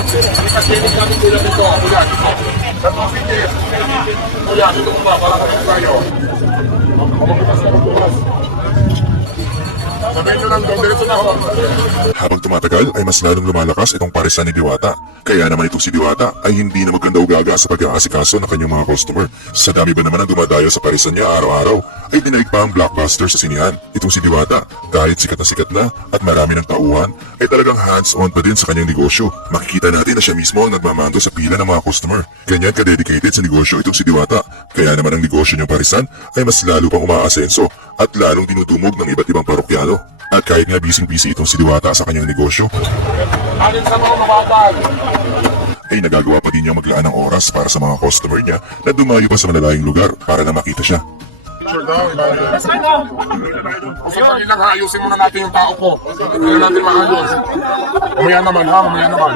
Kasi kami kuya dito. Kuya. Sa City. Kuya, dito mo ba? Para kami tayo. Sabihin nyo lang doon, diretso na ako. Habang tumatagal ay mas lalong lumalakas itong parisan ni Diwata. Kaya naman itong si Diwata ay hindi na magkanda-ugaga sa pag-aasikaso ng kanyang mga customer. Sa dami ba naman ang dumadayo sa parisan niya araw-araw, ay dinaig pa ang blockbuster sa sinihan. Itong si Diwata, kahit sikat na at marami ng tauhan, ay talagang hands-on pa din sa kanyang negosyo. Makikita natin na siya mismo ang nagmamando sa pila ng mga customer. Ganyan ka-dedicated sa negosyo itong si Diwata. Kaya naman ang negosyo niyang parisan ay mas lalo pang umaasenso at lalong dinudumog ng iba't ibang parokyano. At kahit nga busy-busy itong si Diwata sa kanyang negosyo, Alin sa mga mabagal. ay nagagawa pa din niyang maglaan ng oras para sa mga customer niya na dumayo pa sa malalayong lugar para na makita siya. Sure daw, Kung sa lang ha, ayusin muna natin yung tao ko. Hindi na natin maayos. Umaya naman ha, umaya naman.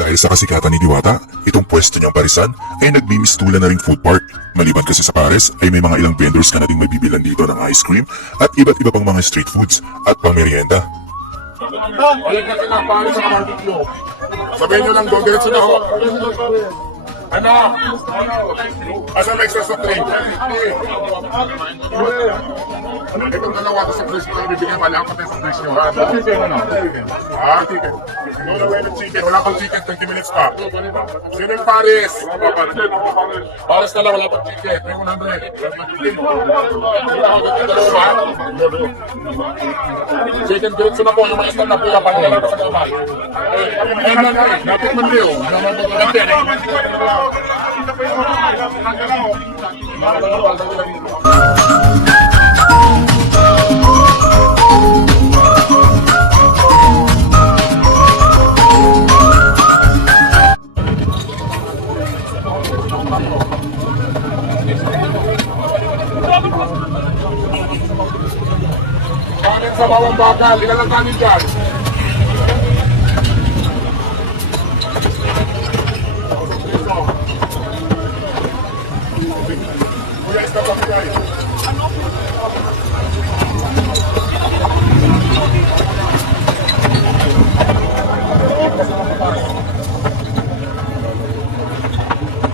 Dahil sa kasikatan ni Diwata, itong pwesto niyang parisan ay nagbimistulan na ring food park. Maliban kasi sa pares ay may mga ilang vendors ka na ding mabibilan dito ng ice cream at iba't iba pang mga street foods at pang merienda. Balik natin na, paano sa barbecue? Sabihin nyo lang doon, diretso na ako. Ano? Asa may extra soft drink? Itong dalawa ko sa fridge ko, bibigyan wala ako tayo sa fridge nyo, ha? Ha? Wala ng chicken, wala pang chicken, 20 minutes pa. Sino yung Paris? Paris na lang, wala pang chicken, 100. Chicken diretso na po, yung mga stand na po na pangalan sa kaban. Napit man liyo. Kanin sa bawang bakal, ilan lang kanin dyan? Kuya, isa pa kuya.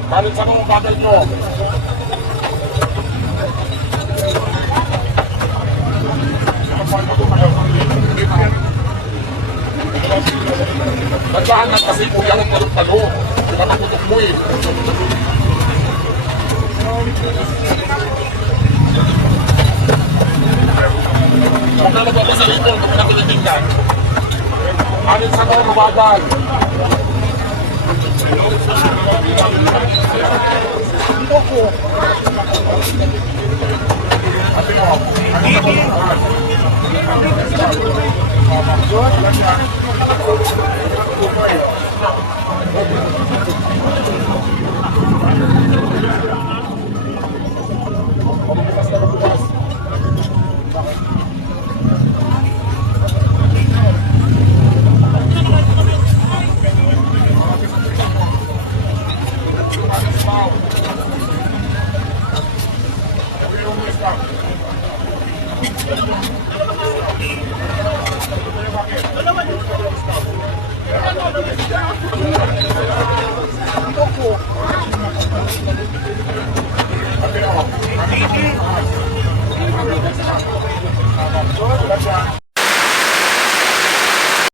Kanin sa bawang bakal nyo. Naglaan na kasi kuya ng talo-talo. Di ba natutok mo eh? Kung nalagyan ko sa rito, ito pinatilitingnan. Alin sa mga mabagal? Ito ko. Ate mo, ano sa mga mabagal?